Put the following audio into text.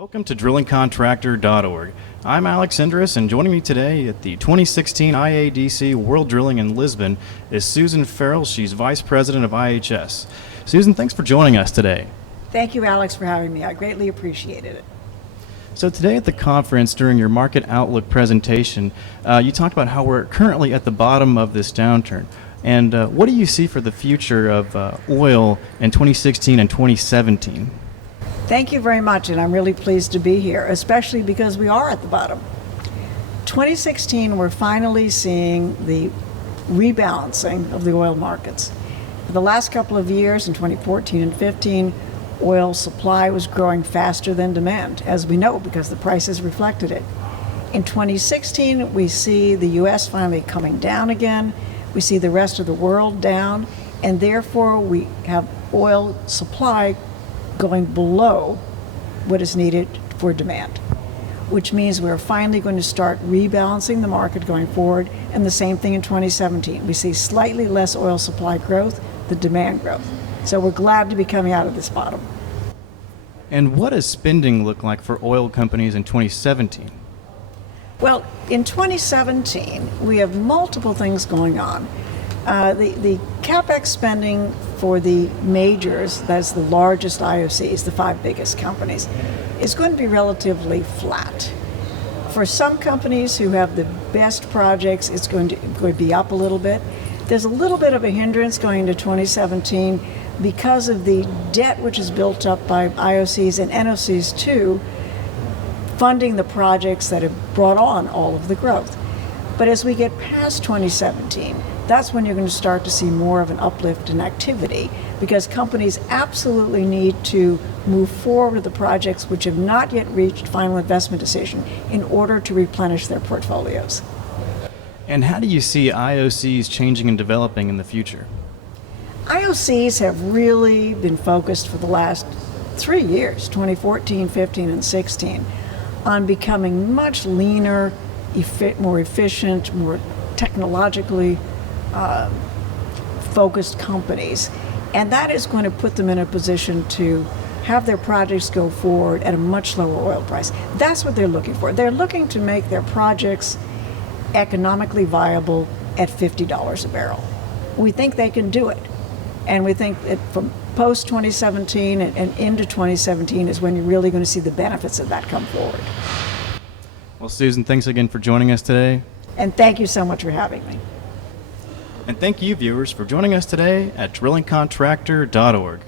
Welcome to drillingcontractor.org. I'm Alex Indris, and joining me today at the 2016 IADC World Drilling in Lisbon is Susan Farrell. She's Vice President of IHS. Susan, thanks for joining us today. Thank you, Alex, for having me. I greatly appreciated it. So today at the conference, during your Market Outlook presentation, you talked about how we're currently at the bottom of this downturn. And what do you see for the future of oil in 2016 and 2017? Thank you very much, and I'm really pleased to be here, especially because we are at the bottom. 2016, we're finally seeing the rebalancing of the oil markets. For the last couple of years, in 2014 and 15, oil supply was growing faster than demand, as we know, because the prices reflected it. In 2016, we see the U.S. finally coming down again. We see the rest of the world down, and therefore we have oil supply going below what is needed for demand, which means we're finally going to start rebalancing the market going forward. And the same thing in 2017. We see slightly less oil supply growth than demand growth. So we're glad to be coming out of this bottom. And what does spending look like for oil companies in 2017? Well, in 2017, we have multiple things going on. The CapEx spending for the majors, that's the largest IOCs, the five biggest companies, is going to be relatively flat. For some companies who have the best projects, it's going to be up a little bit. There's a little bit of a hindrance going into 2017 because of the debt which is built up by IOCs and NOCs too, funding the projects that have brought on all of the growth. But as we get past 2017, that's when you're going to start to see more of an uplift in activity, because companies absolutely need to move forward with the projects which have not yet reached final investment decision in order to replenish their portfolios. And how do you see IOCs changing and developing in the future? IOCs have really been focused for the last 3 years, 2014, 15, and 16, on becoming much leaner, more efficient, more technologically focused companies, and that is going to put them in a position to have their projects go forward at a much lower oil price. That's what they're looking for. They're looking to make their projects economically viable at $50 a barrel. We think they can do it, and we think that from post 2017 and into 2017 is when you're really going to see the benefits of that come forward. Well, Susan, thanks again for joining us today. And thank you so much for having me. And thank you, viewers, for joining us today at drillingcontractor.org.